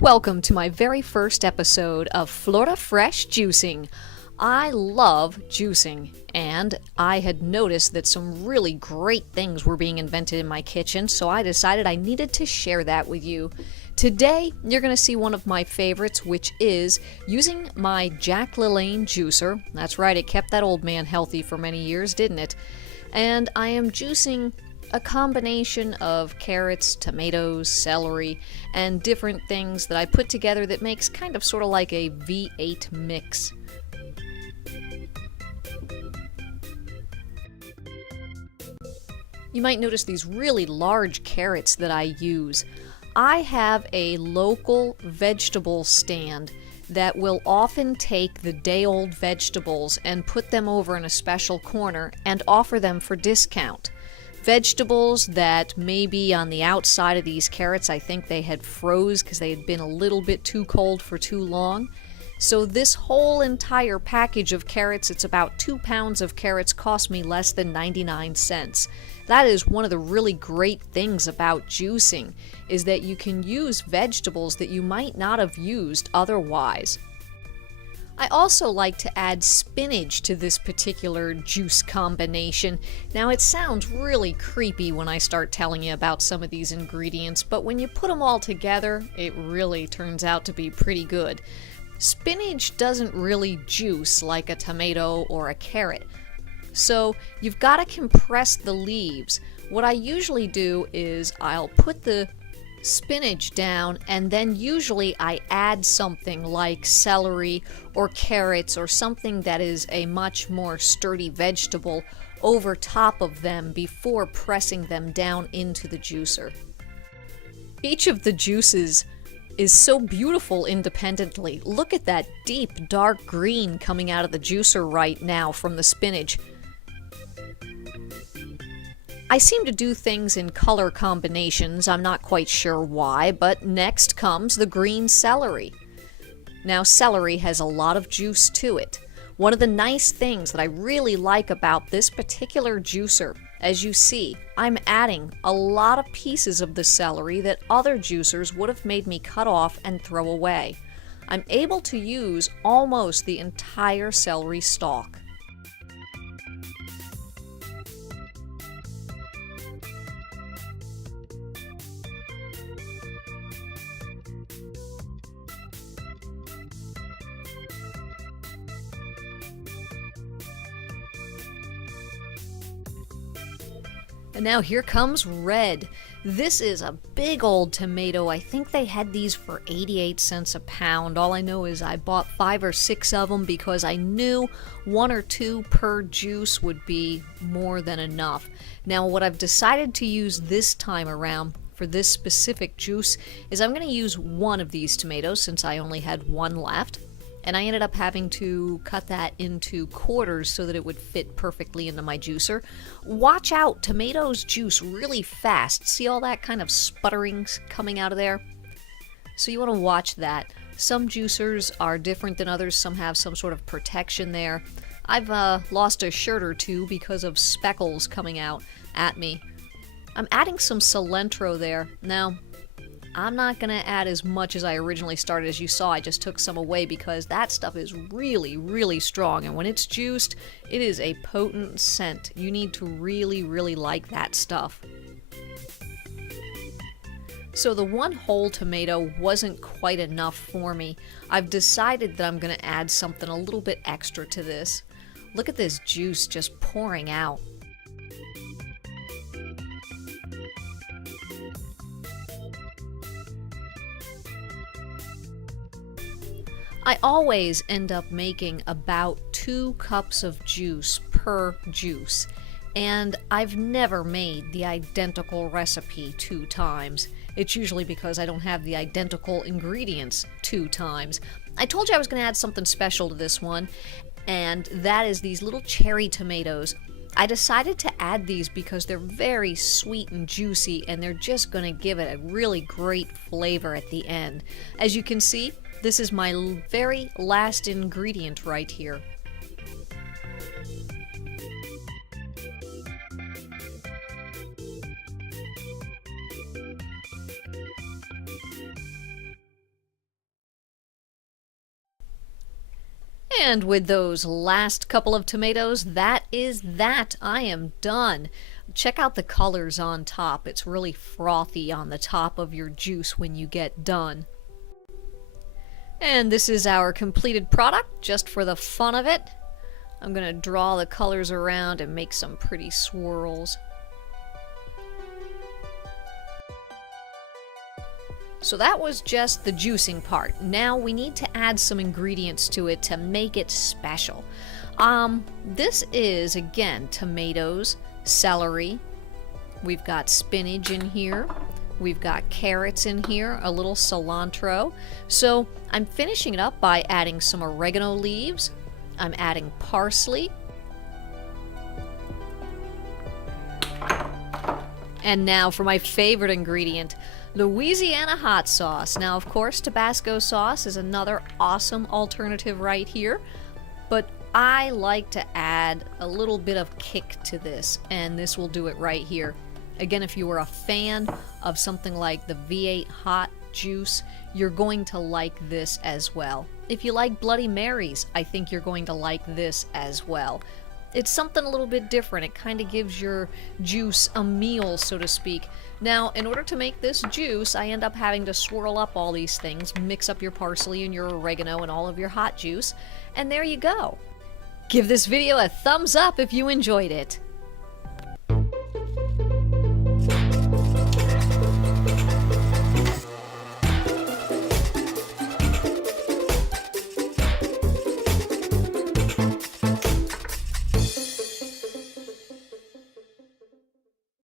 Welcome to my very first episode of Florida Fresh Juicing. I love juicing, and I had noticed that some really great things were being invented in my kitchen, so I decided I needed to share that with you. Today, you're going to see one of my favorites, which is using my Jack LaLanne juicer. That's right, it kept that old man healthy for many years, didn't it? And I am juicing a combination of carrots, tomatoes, celery, and different things that I put together that makes kind of sort of like a V8 mix. You might notice these really large carrots that I use. I have a local vegetable stand that will often take the day-old vegetables and put them over in a special corner and offer them for discount. Vegetables that may be on the outside of these carrots, I think they had froze because they had been a little bit too cold for too long. So this whole entire package of carrots, it's about 2 pounds of carrots, cost me less than 99 cents. That is one of the really great things about juicing, is that you can use vegetables that you might not have used otherwise. I also like to add spinach to this particular juice combination. Now it sounds really creepy when I start telling you about some of these ingredients, but when you put them all together, it really turns out to be pretty good. Spinach doesn't really juice like a tomato or a carrot, so you've got to compress the leaves. What I usually do is I'll put the spinach down, and then usually I add something like celery or carrots or something that is a much more sturdy vegetable over top of them before pressing them down into the juicer. Each of the juices is so beautiful independently. Look at that deep dark green coming out of the juicer right now from the spinach. I seem to do things in color combinations. I'm not quite sure why, but next comes the green celery. Now, celery has a lot of juice to it. One of the nice things that I really like about this particular juicer, as you see, I'm adding a lot of pieces of the celery that other juicers would have made me cut off and throw away. I'm able to use almost the entire celery stalk. And now here comes red. This is a big old tomato. I think they had these for 88 cents a pound. All I know is I bought 5 or 6 of them because I knew 1 or 2 per juice would be more than enough. Now what I've decided to use this time around for this specific juice is I'm going to use one of these tomatoes since I only had one left. And I ended up having to cut that into quarters so that it would fit perfectly into my juicer. Watch out, tomatoes juice really fast. See all that kind of sputtering coming out of there? So you want to watch that. Some juicers are different than others. Some have some sort of protection there. I've lost a shirt or two because of speckles coming out at me. I'm adding some cilantro there. Now, I'm not going to add as much as I originally started. As you saw, I just took some away because that stuff is really, really strong. And when it's juiced, it is a potent scent. You need to really, really like that stuff. So the one whole tomato wasn't quite enough for me. I've decided that I'm going to add something a little bit extra to this. Look at this juice just pouring out. I always end up making about 2 cups of juice per juice, and I've never made the identical recipe 2 times. It's usually because I don't have the identical ingredients 2 times. I told you I was going to add something special to this one, and that is these little cherry tomatoes. I decided to add these because they're very sweet and juicy, and they're just going to give it a really great flavor at the end. As you can see, this is my very last ingredient right here. And with those last couple of tomatoes, that is that. I am done. Check out the colors on top. It's really frothy on the top of your juice when you get done. And this is our completed product, just for the fun of it. I'm going to draw the colors around and make some pretty swirls. So that was just the juicing part. Now we need to add some ingredients to it to make it special. This is, again, tomatoes, celery. We've got spinach in here. We've got carrots in here, a little cilantro. So I'm finishing it up by adding some oregano leaves. I'm adding parsley. And now for my favorite ingredient, Louisiana hot sauce. Now, of course, Tabasco sauce is another awesome alternative right here, but I like to add a little bit of kick to this, and this will do it right here. Again, if you are a fan of something like the V8-Hot-Juice, you're going to like this as well. If you like Bloody Marys, I think you're going to like this as well. It's something a little bit different. It kind of gives your juice a meal, so to speak. Now, in order to make this juice, I end up having to swirl up all these things, mix up your parsley and your oregano and all of your hot juice, and there you go. Give this video a thumbs up if you enjoyed it.